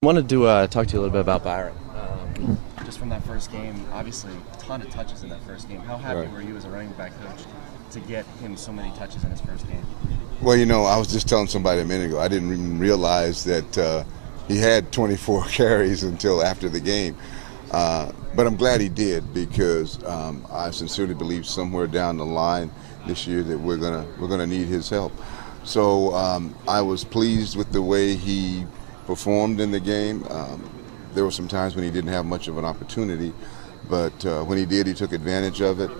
I wanted to talk to you a little bit about Byron. Just from that first game, obviously a ton of touches in that first game. How happy were you as a running back coach to get him so many touches in his first game? Well, I was just telling somebody a minute ago, I didn't even realize that he had 24 carries until after the game. But I'm glad he did because I sincerely believe somewhere down the line this year that we're gonna need his help. So I was pleased with the way he performed in the game. There were some times when he didn't have much of an opportunity, but when he did, he took advantage of it.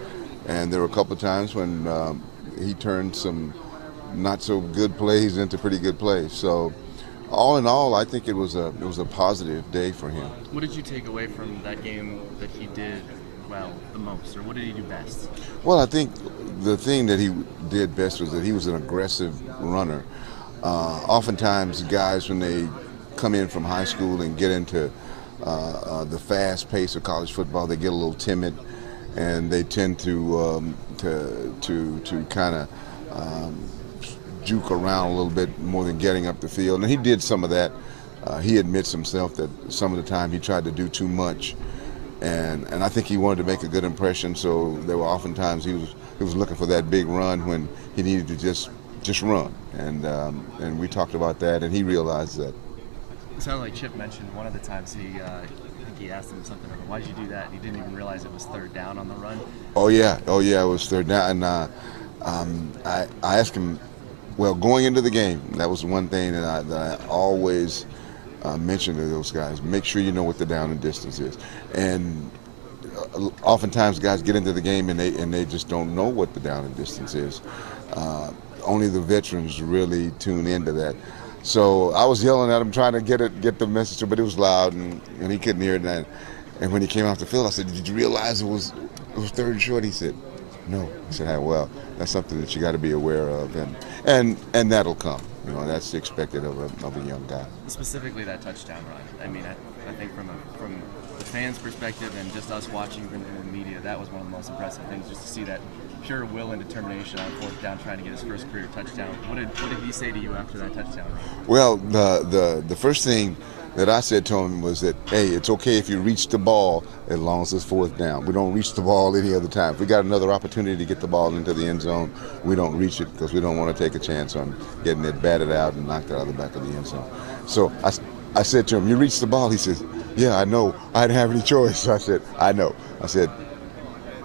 And there were a couple of times when he turned some not so good plays into pretty good plays. So all in all, I think it was a positive day for him. What did you take away from that game that he did well the most, or what did he do best? Well, I think the thing that he did best was that he was an aggressive runner. Oftentimes, guys, when they come in from high school and get into the fast pace of college football, they get a little timid, and they tend to kind of juke around a little bit more than getting up the field. And he did some of that. He admits himself that some of the time he tried to do too much, and I think he wanted to make a good impression. So there were oftentimes he was looking for that big run when he needed to just run. And we talked about that, and he realized that. It sounded like Chip mentioned one of the times I think he asked him something, why did you do that? And he didn't even realize it was third down on the run. Oh yeah, it was third down. And I asked him, well, going into the game, that was one thing that I always mentioned to those guys. Make sure you know what the down and distance is. And oftentimes guys get into the game and they just don't know what the down and distance is. Only the veterans really tune into that. So I was yelling at him, trying to get the message, but it was loud, and he couldn't hear it. And when he came off the field, I said, "Did you realize it was third and short?" He said, "No." I said, "Hey, well, that's something that you got to be aware of, and that'll come. That's expected of a young guy." Specifically, that touchdown run. I mean, I think from the fans' perspective and just us watching in the media, that was one of the most impressive things, just to see that pure will and determination on fourth down, trying to get his first career touchdown. What did he say to you after that touchdown run? Well, the first thing that I said to him was that, hey, it's okay if you reach the ball as long as it's fourth down. We don't reach the ball any other time. If we got another opportunity to get the ball into the end zone, we don't reach it because we don't want to take a chance on getting it batted out and knocked out of the back of the end zone. So I said to him, "You reached the ball?" He says, "Yeah, I know. I didn't have any choice." I said, "I know." I said,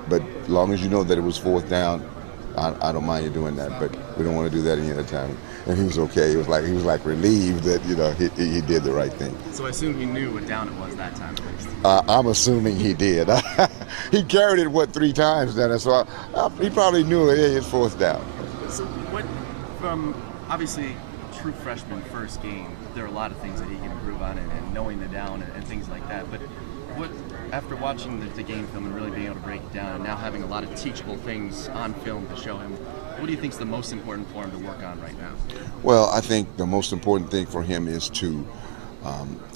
"But as long as you know that it was fourth down, I don't mind you doing that, but we don't want to do that any other time." And he was okay. He was like relieved that he did the right thing. So I assume he knew what down it was that time, at least. I'm assuming he did. He carried it 3 times then, so he probably knew it's fourth down. So what from obviously true freshman first game, there are a lot of things that he can improve on, and knowing the down and things like that. But what, after watching the game film and really being able to break it down, and now having a lot of teachable things on film to show him, what do you think is the most important for him to work on right now? Well, I think the most important thing for him is to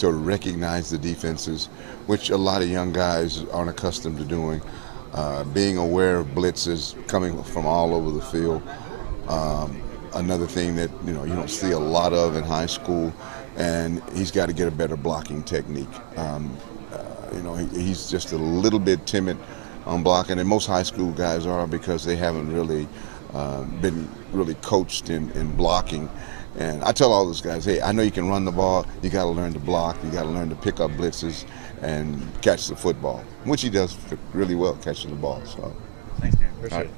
recognize the defenses, which a lot of young guys aren't accustomed to doing. Being aware of blitzes coming from all over the field. Another thing that you don't see a lot of in high school, and he's got to get a better blocking technique. He's just a little bit timid on blocking, and most high school guys are because they haven't really been really coached in blocking. And I tell all those guys, hey, I know you can run the ball, you got to learn to block, you got to learn to pick up blitzes and catch the football, which he does really well, catching the ball. So, thanks, Dan. Appreciate it.